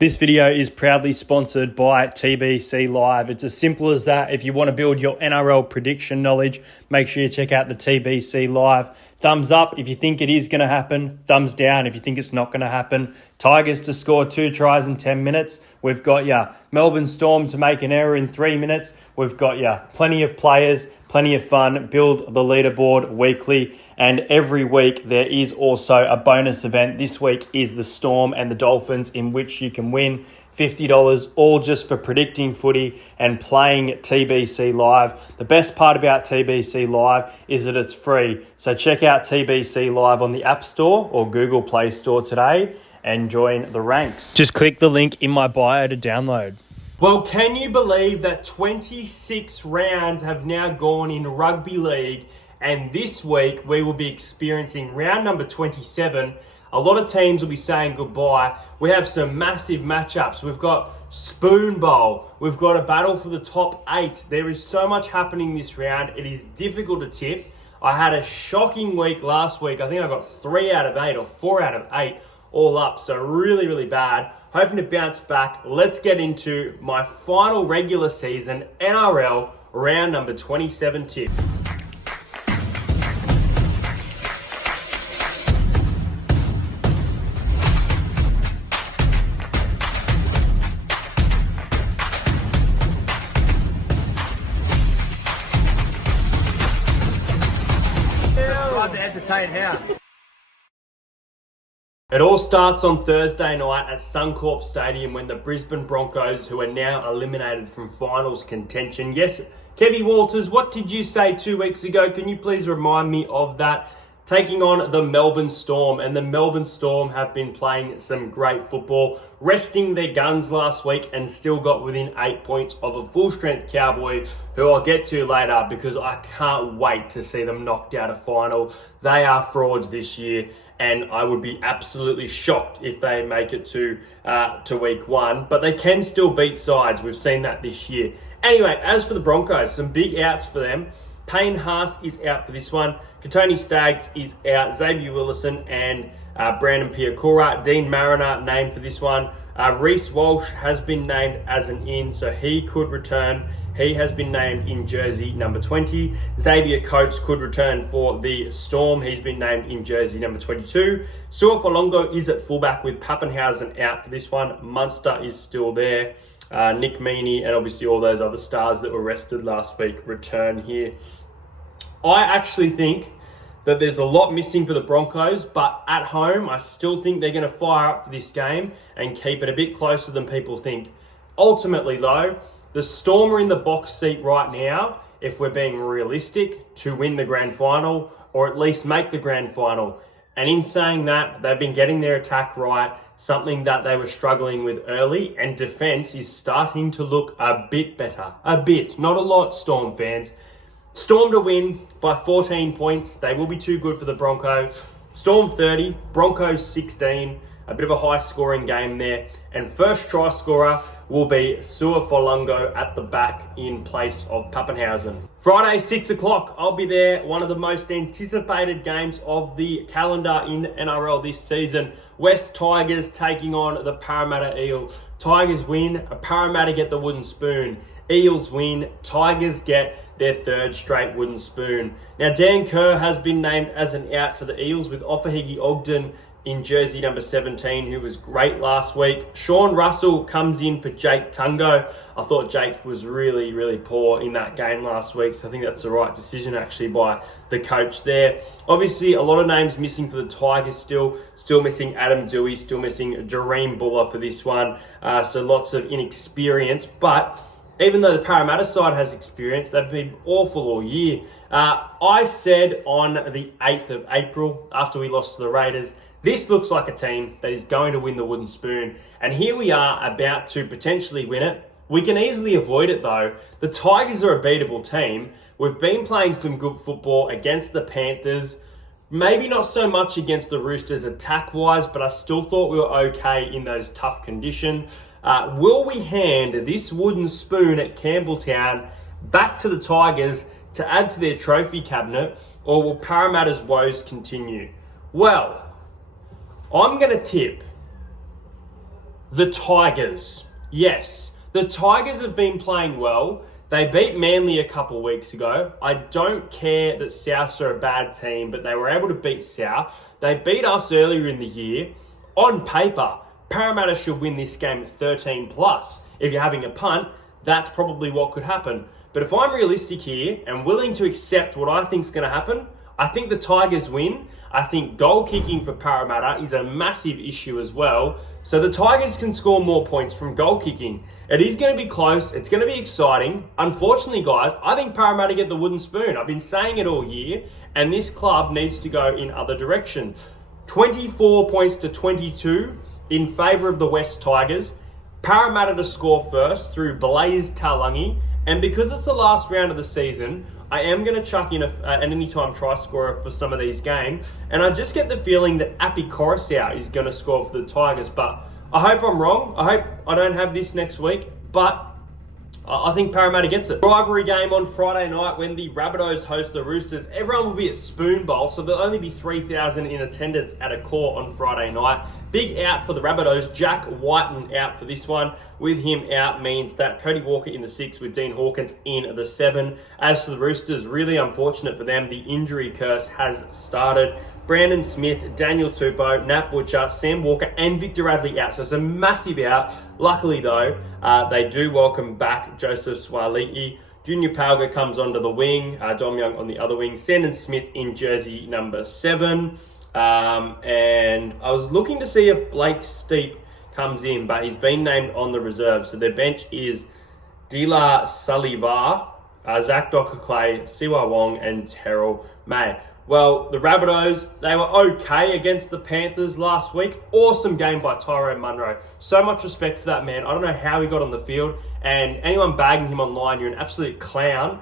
This video is proudly sponsored by TBC Live. It's as simple as that. If you want to build your NRL prediction knowledge, make sure you check out the TBC Live. Thumbs up if you think it is going to happen. Thumbs down if you think it's not going to happen. Tigers to score 2 tries in 10 minutes. We've got ya Melbourne Storm to make an error in 3 minutes. We've got ya plenty of players, plenty of fun. Build the leaderboard weekly, and every week there is also a bonus event. This week is the Storm and the Dolphins, in which you can win $50, all just for predicting footy and playing TBC Live. The best part about TBC Live is that it's free. So check out TBC Live on the App Store or Google Play Store today and join the ranks. Just click the link in my bio to download. Well, can you believe that 26 rounds have now gone in rugby league, and this week we will be experiencing round number 27. A lot of teams will be saying goodbye. We have some massive matchups. We've got Spoon Bowl. We've got a battle for the top 8. There is so much happening this round. It is difficult to tip. I had a shocking week last week. I think I got 3 out of 8 or 4 out of 8 all up. So really bad. Hoping to bounce back. Let's get into my final regular season NRL round number 27 tip. It all starts on Thursday night at Suncorp Stadium when the Brisbane Broncos, who are now eliminated from finals contention. Yes, Kevy Walters, what did you say 2 weeks ago? Can you please remind me of that? Taking on the Melbourne Storm, and the Melbourne Storm have been playing some great football, resting their guns last week and still got within 8 points of a full-strength Cowboys, who I'll get to later because I can't wait to see them knocked out of final. They are frauds this year, and I would be absolutely shocked if they make it to week 1, but they can still beat sides. We've seen that this year. Anyway, as for the Broncos, some big outs for them. Payne Haas is out for this one. Katoni Staggs is out. Xavier Willison and Brandon Piakura. Dean Mariner named for this one. Reece Walsh has been named as an in, so he could return. He has been named in jersey number 20. Xavier Coates could return for the Storm. He's been named in jersey number 22. Suafolongo is at fullback with Pappenhausen out for this one. Munster is still there. Nick Meaney and obviously all those other stars that were rested last week return here. I actually think that there's a lot missing for the Broncos, but at home, I still think they're going to fire up for this game and keep it a bit closer than people think. Ultimately, though, the Storm are in the box seat right now, if we're being realistic, to win the grand final or at least make the grand final. And in saying that, they've been getting their attack right, something that they were struggling with early, and defense is starting to look a bit better. A bit, not a lot, Storm fans. Storm to win by 14 points. They will be too good for the Broncos. Storm 30, Broncos 16. A bit of a high scoring game there. And first try scorer will be Suafolongo at the back in place of Pappenhausen. Friday, 6 o'clock, I'll be there. One of the most anticipated games of the calendar in NRL this season. West Tigers taking on the Parramatta Eels. Tigers win, Parramatta get the wooden spoon. Eels win, Tigers get their 3rd straight wooden spoon. Now, Dan Kerr has been named as an out for the Eels with Ofahigi Ogden in jersey number 17, who was great last week. Sean Russell comes in for Jake Tungo. I thought Jake was really poor in that game last week, so I think that's the right decision actually by the coach there. Obviously, a lot of names missing for the Tigers still missing Adam Dewey, still missing Jareem Buller for this one. So lots of inexperience, but even though the Parramatta side has experience, they've been awful all year. I said on the 8th of April, after we lost to the Raiders, this looks like a team that is going to win the wooden spoon. And here we are about to potentially win it. We can easily avoid it though. The Tigers are a beatable team. We've been playing some good football against the Panthers. Maybe not so much against the Roosters attack-wise, but I still thought we were okay in those tough conditions. Will we hand this wooden spoon at Campbelltown back to the Tigers to add to their trophy cabinet, or will Parramatta's woes continue? Well, I'm going to tip The Tigers. Yes, the Tigers have been playing well. They beat Manly a couple weeks ago. I don't care that Souths are a bad team, but they were able to beat South. They beat us earlier in the year. On paper, Parramatta should win this game 13 plus. If you're having a punt, that's probably what could happen. But if I'm realistic here and willing to accept what I think is going to happen, I think the Tigers win. I think goal kicking for Parramatta is a massive issue as well. So the Tigers can score more points from goal kicking. It is going to be close. It's going to be exciting. Unfortunately, guys, I think Parramatta get the wooden spoon. I've been saying it all year, and this club needs to go in other directions. 24 points to 22 in favour of the West Tigers. Parramatta to score first through Blaze Talangi. And because it's the last round of the season, I am going to chuck in an anytime try scorer for some of these games. And I just get the feeling that Api Coruscant is going to score for the Tigers. But I hope I'm wrong. I hope I don't have this next week. But I think Parramatta gets it. Rivalry game on Friday night when the Rabbitohs host the Roosters. Everyone will be at Spoon Bowl, so there'll only be 3,000 in attendance at a court on Friday night. Big out for the Rabbitohs. Jack Whiten out for this one. With him out means that Cody Walker in the 6 with Dean Hawkins in the 7. As for the Roosters, really unfortunate for them. The injury curse has started. Brandon Smith, Daniel Tupou, Nat Butcher, Sam Walker, and Victor Radley out. So it's a massive out. Luckily, though, they do welcome back Joseph Swaliti. Junior Palga comes onto the wing. Dom Young on the other wing. Sandon Smith in jersey number 7. And I was looking to see if Blake Steep comes in, but he's been named on the reserve. So their bench is Dila Salivar, Zach Docker-Clay, Siwa Wong, and Terrell May. Well, the Rabbitohs, they were okay against the Panthers last week. Awesome game by Tyrone Munro. So much respect for that man. I don't know how he got on the field. And anyone bagging him online, you're an absolute clown.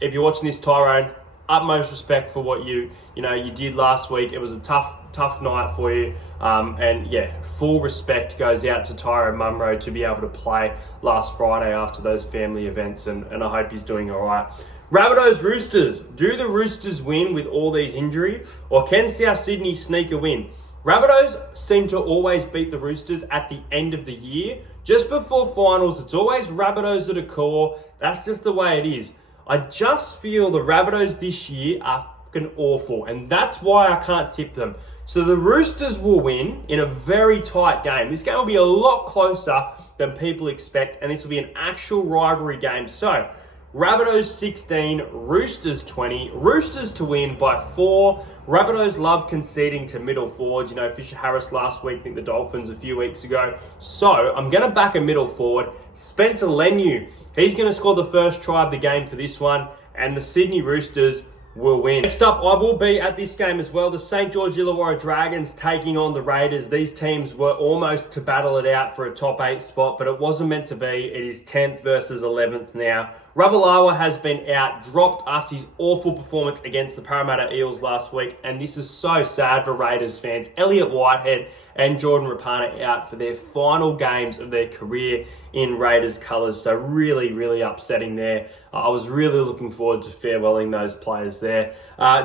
If you're watching this, Tyrone, utmost respect for what you did last week. It was a tough night for you. And yeah, full respect goes out to Tyrone Munro to be able to play last Friday after those family events. And I hope he's doing all right. Rabbitohs Roosters. Do the Roosters win with all these injuries, or can South Sydney sneak a win? Rabbitohs seem to always beat the Roosters at the end of the year. Just before finals, it's always Rabbitohs at a core. That's just the way it is. I just feel the Rabbitohs this year are fucking awful, and that's why I can't tip them. So the Roosters will win in a very tight game. This game will be a lot closer than people expect, and this will be an actual rivalry game. So Rabbitohs 16, Roosters 20. Roosters to win by 4. Rabbitohs love conceding to middle forwards. You know, Fisher Harris last week, I think the Dolphins a few weeks ago. So I'm going to back a middle forward. Spencer Leniu, he's going to score the first try of the game for this one. And the Sydney Roosters will win. Next up, I will be at this game as well. The St. George Illawarra Dragons taking on the Raiders. These teams were almost to battle it out for a top 8 spot, but it wasn't meant to be. It is 10th versus 11th now. Ravalawa has been dropped after his awful performance against the Parramatta Eels last week, and this is so sad for Raiders fans. Elliot Whitehead and Jordan Rapana out for their final games of their career in Raiders colours, so really, really upsetting there. I was really looking forward to farewelling those players there.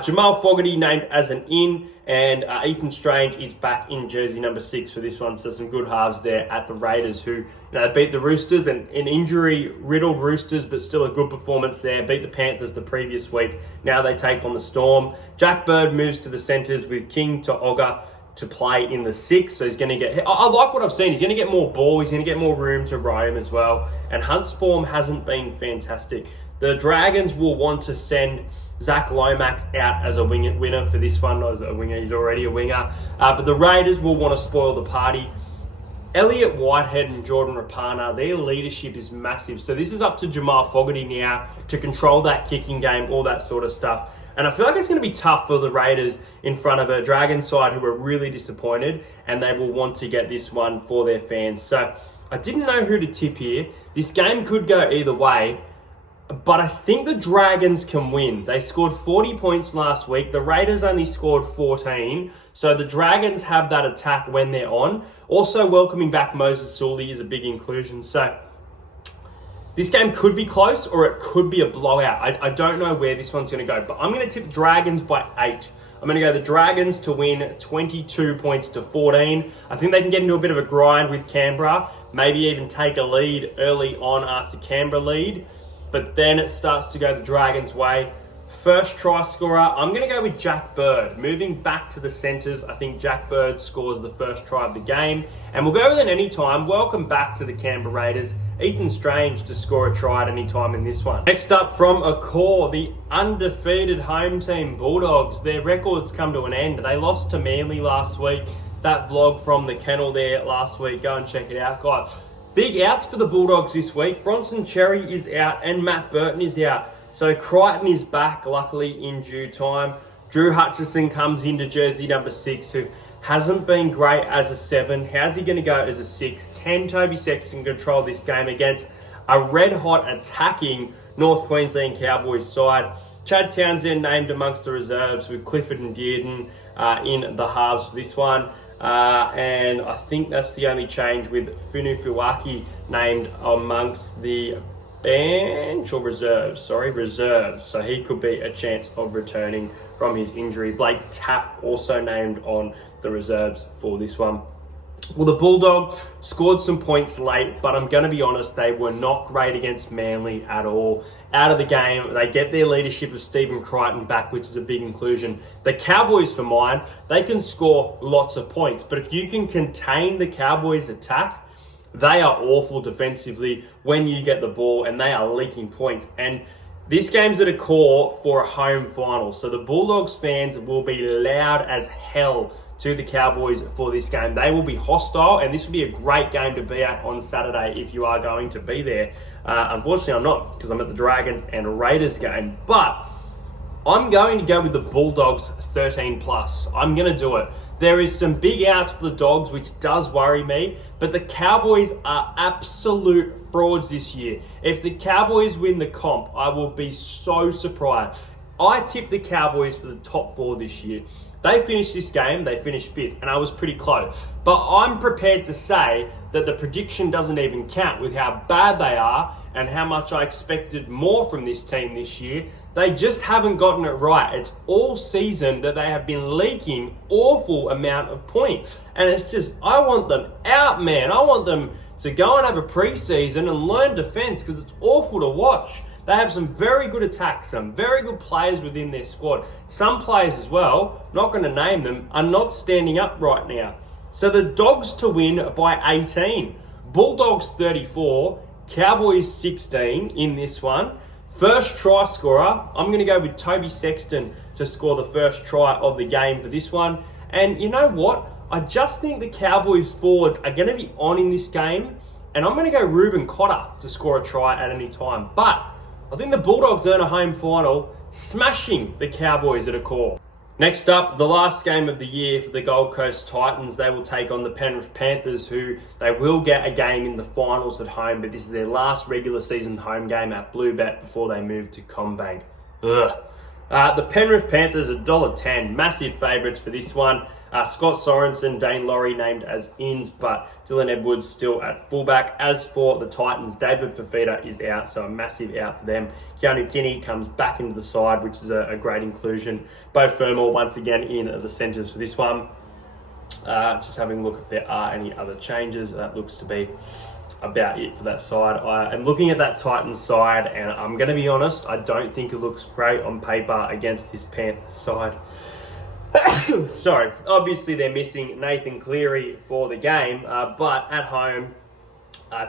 Jamal Fogarty named as an in, and Ethan Strange is back in jersey number 6 for this one, so some good halves there at the Raiders who beat the Roosters, and an injury-riddled Roosters, but still a good performance there. Beat the Panthers the previous week. Now they take on the Storm. Jack Bird moves to the centres with King To'oga to play in the 6, so he's going to get... I like what I've seen. He's going to get more ball. He's going to get more room to roam as well. And Hunt's form hasn't been fantastic. The Dragons will want to send Zach Lomax out as a winner for this one. Not as a winger, he's already a winger. But the Raiders will want to spoil the party. Elliot Whitehead and Jordan Rapana, their leadership is massive. So this is up to Jamal Fogarty now to control that kicking game, all that sort of stuff. And I feel like it's going to be tough for the Raiders in front of a Dragon side who are really disappointed, and they will want to get this one for their fans. So I didn't know who to tip here. This game could go either way, but I think the Dragons can win. They scored 40 points last week. The Raiders only scored 14. So the Dragons have that attack when they're on. Also, welcoming back Moses Sully is a big inclusion. So this game could be close or it could be a blowout. I don't know where this one's going to go, but I'm going to tip Dragons by 8. I'm going to go the Dragons to win 22 points to 14. I think they can get into a bit of a grind with Canberra, maybe even take a lead early on after Canberra lead, but then it starts to go the Dragons' way. First try scorer, I'm going to go with Jack Bird. Moving back to the centres, I think Jack Bird scores the first try of the game. And we'll go with an anytime. Welcome back to the Canberra Raiders. Ethan Strange to score a try at any time in this one. Next up from a core, the undefeated home team Bulldogs. Their records come to an end. They lost to Manly last week. That vlog from the kennel there last week, go and check it out, guys. Big outs for the Bulldogs this week. Bronson Cherry is out and Matt Burton is out. So Crichton is back, luckily, in due time. Drew Hutchison comes into jersey number 6, who hasn't been great as a 7. How's he going to go as a 6? Can Toby Sexton control this game against a red-hot attacking North Queensland Cowboys side? Chad Townsend named amongst the reserves with Clifford and Dearden in the halves for this one. And I think that's the only change, with Funu Fuaki named amongst the bench or reserves. So he could be a chance of returning from his injury. Blake Tapp also named on the reserves for this one. Well, the Bulldogs scored some points late, but I'm going to be honest, they were not great against Manly at all. Out of the game, they get their leadership of Stephen Crichton back, which is a big inclusion. The Cowboys, for mine, they can score lots of points, but if you can contain the Cowboys' attack, they are awful defensively when you get the ball, and they are leaking points. And this game's at a core for a home final. So the Bulldogs fans will be loud as hell to the Cowboys for this game. They will be hostile, and this will be a great game to be at on Saturday if you are going to be there. Unfortunately, I'm not, because I'm at the Dragons and Raiders game. But I'm going to go with the Bulldogs 13+. I'm going to do it. There is some big outs for the Dogs, which does worry me, but the Cowboys are absolute frauds this year. If the Cowboys win the comp, I will be so surprised. I tipped the Cowboys for the top 4 this year. They finished this game, they finished 5th, and I was pretty close. But I'm prepared to say that the prediction doesn't even count with how bad they are and how much I expected more from this team this year. They just haven't gotten it right. It's all season that they have been leaking awful amount of points. And it's just, I want them out, man. I want them to go and have a preseason and learn defense, because it's awful to watch. They have some very good attacks, some very good players within their squad. Some players as well, not going to name them, are not standing up right now. So the Dogs to win by 18. Bulldogs 34, Cowboys 16 in this one. First try scorer, I'm going to go with Toby Sexton to score the first try of the game for this one. And you know what? I just think the Cowboys forwards are going to be on in this game. And I'm going to go Ruben Cotter to score a try at any time. But I think the Bulldogs earn a home final, smashing the Cowboys at a core. Next up, the last game of the year for the Gold Coast Titans. They will take on the Penrith Panthers, who they will get a game in the finals at home, but this is their last regular season home game at Bluebet before they move to CommBank. The Penrith Panthers are $1.10, massive favourites for this one. Scott Sorensen, Dane Laurie named as ins, but Dylan Edwards still at fullback. As for the Titans, David Fafita is out, so a massive out for them. Keanu Kinney comes back into the side, which is a great inclusion. Bo Fermor once again in the centres for this one. Just having a look if there are any other changes. That looks to be about it for that side. I am looking at that Titans side, and I'm going to be honest, I don't think it looks great on paper against this Panthers side. Sorry, obviously they're missing Nathan Cleary for the game, but at home,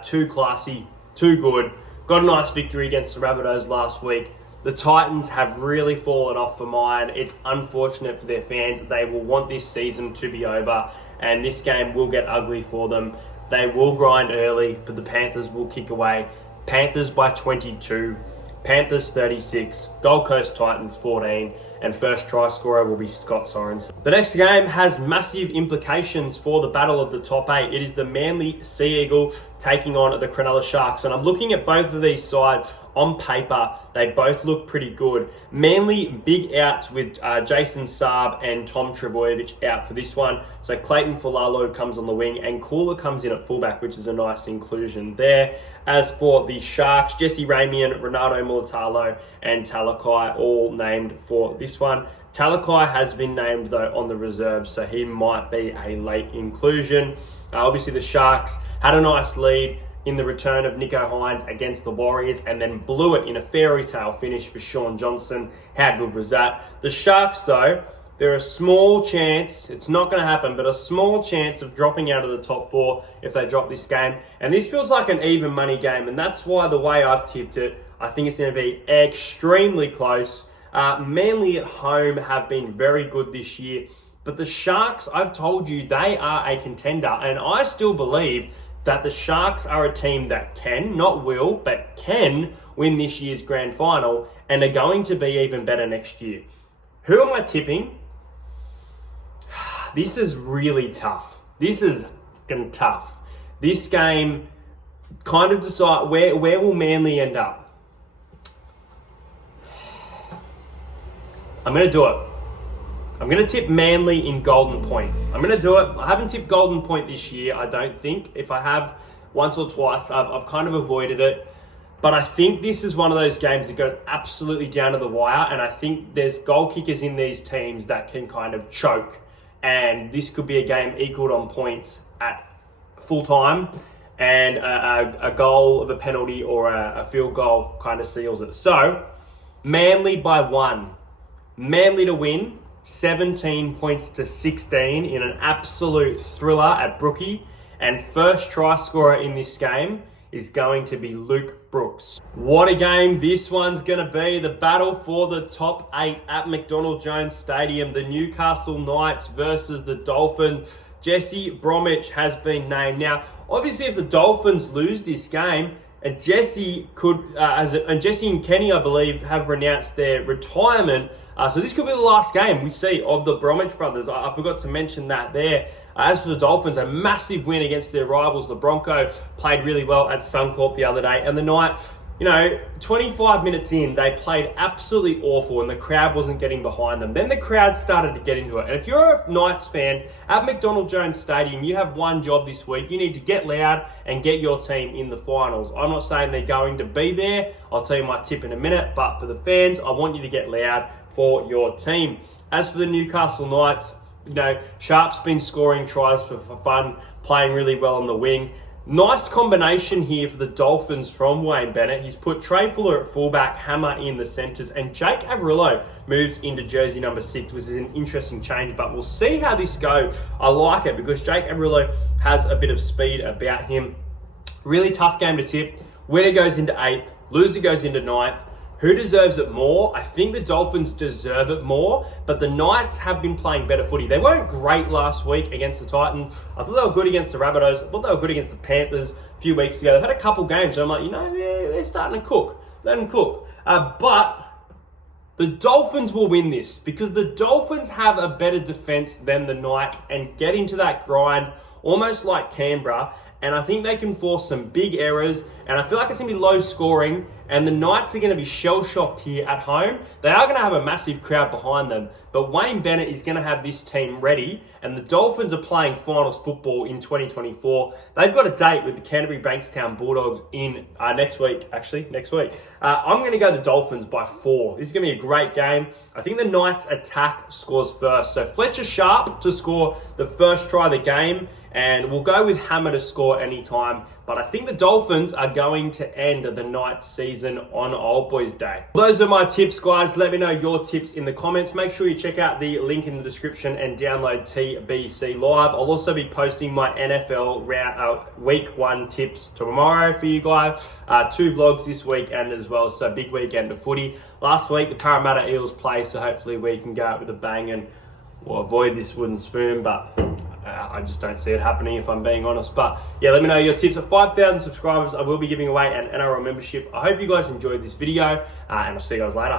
too classy, too good. Got a nice victory against the Rabbitohs last week. The Titans have really fallen off for mine. It's unfortunate for their fans. They will want this season to be over, and this game will get ugly for them. They will grind early, but the Panthers will kick away. Panthers by 22, Panthers 36, Gold Coast Titans 14, and first try scorer will be Scott Sorensen. The next game has massive implications for the battle of the top 8. It is the Manly Sea Eagle taking on the Cronulla Sharks, and I'm looking at both of these sides. On paper, they both look pretty good. Manly, big outs with Jason Saab and Tom Trbojevic out for this one. So Clayton Fulalo comes on the wing and Cooler comes in at fullback, which is a nice inclusion there. As for the Sharks, Jesse Ramian, Renato Mulatalo and Talakai all named for this one. Talakai has been named though on the reserve, so he might be a late inclusion. Obviously the Sharks had a nice lead in the return of Nico Hines against the Warriors and then blew it in a fairy tale finish for Sean Johnson. How good was that? The Sharks though, there are a small chance, it's not going to happen, but a small chance of dropping out of the top 4 if they drop this game. And this feels like an even money game, and that's why the way I've tipped it, I think it's going to be extremely close. Manly at home have been very good this year, but the Sharks, I've told you, they are a contender, and I still believe that the Sharks are a team that can, not will, but can win this year's grand final and are going to be even better next year. Who am I tipping? This is really tough. This is fucking tough. This game kind of decide where will Manly end up. I'm going to do it. I'm going to tip Manly in Golden Point. I'm going to do it. I haven't tipped Golden Point this year, I don't think. If I have once or twice, I've kind of avoided it. But I think this is one of those games that goes absolutely down to the wire. And I think there's goal kickers in these teams that can kind of choke. And this could be a game equaled on points at full time. And a goal of a penalty or a field goal kind of seals it. So, Manly by 1. Manly to win, 17 points to 16 in an absolute thriller at Brookie. And first try scorer in this game is going to be Luke Brooks. What a game this one's going to be. The battle for the top 8 at McDonald Jones Stadium. The Newcastle Knights versus the Dolphins. Jesse Bromwich has been named. Now, obviously, if the Dolphins lose this game, and Jesse and Kenny, I believe, have renounced their retirement. So this could be the last game we see of the Bromwich brothers. I forgot to mention that there. As for the Dolphins, a massive win against their rivals. The Broncos played really well at Suncorp the other day. And the Knights, 25 minutes in, they played absolutely awful and the crowd wasn't getting behind them. Then the crowd started to get into it. And if you're a Knights fan at McDonald Jones Stadium, you have one job this week. You need to get loud and get your team in the finals. I'm not saying they're going to be there. I'll tell you my tip in a minute. But for the fans, I want you to get loud for your team. As for the Newcastle Knights, Sharp's been scoring tries for fun, playing really well on the wing. Nice combination here for the Dolphins from Wayne Bennett. He's put Trey Fuller at fullback, Hammer in the centres, and Jake Averillo moves into jersey number 6, which is an interesting change, but we'll see how this goes. I like it because Jake Averillo has a bit of speed about him. Really tough game to tip. Winner goes into 8th, loser goes into 9th. Who deserves it more? I think the Dolphins deserve it more, but the Knights have been playing better footy. They weren't great last week against the Titans. I thought they were good against the Rabbitohs. I thought they were good against the Panthers a few weeks ago. They've had a couple games, so I'm like, they're starting to cook. Let them cook. But the Dolphins will win this because the Dolphins have a better defense than the Knights and get into that grind almost like Canberra. And I think they can force some big errors. And I feel like it's going to be low scoring. And the Knights are going to be shell-shocked here at home. They are going to have a massive crowd behind them. But Wayne Bennett is going to have this team ready. And the Dolphins are playing finals football in 2024. They've got a date with the Canterbury Bankstown Bulldogs in next week. I'm going to go the Dolphins by 4. This is going to be a great game. I think the Knights attack scores first. So Fletcher Sharp to score the first try of the game. And we'll go with Hammer to score anytime. But I think the Dolphins are going to end the Knights season on Old Boys Day. Those are my tips, guys. Let me know your tips in the comments. Make sure you check out the link in the description and download TBC Live. I'll also be posting my NFL round, week 1 tips tomorrow for you guys. 2 vlogs this weekend as well. So big weekend of footy. Last week, the Parramatta Eels play. So hopefully we can go out with a bang and avoid this wooden spoon. But I just don't see it happening if I'm being honest. But yeah, let me know your tips. At 5,000 subscribers, I will be giving away an NRL membership. I hope you guys enjoyed this video and I'll see you guys later.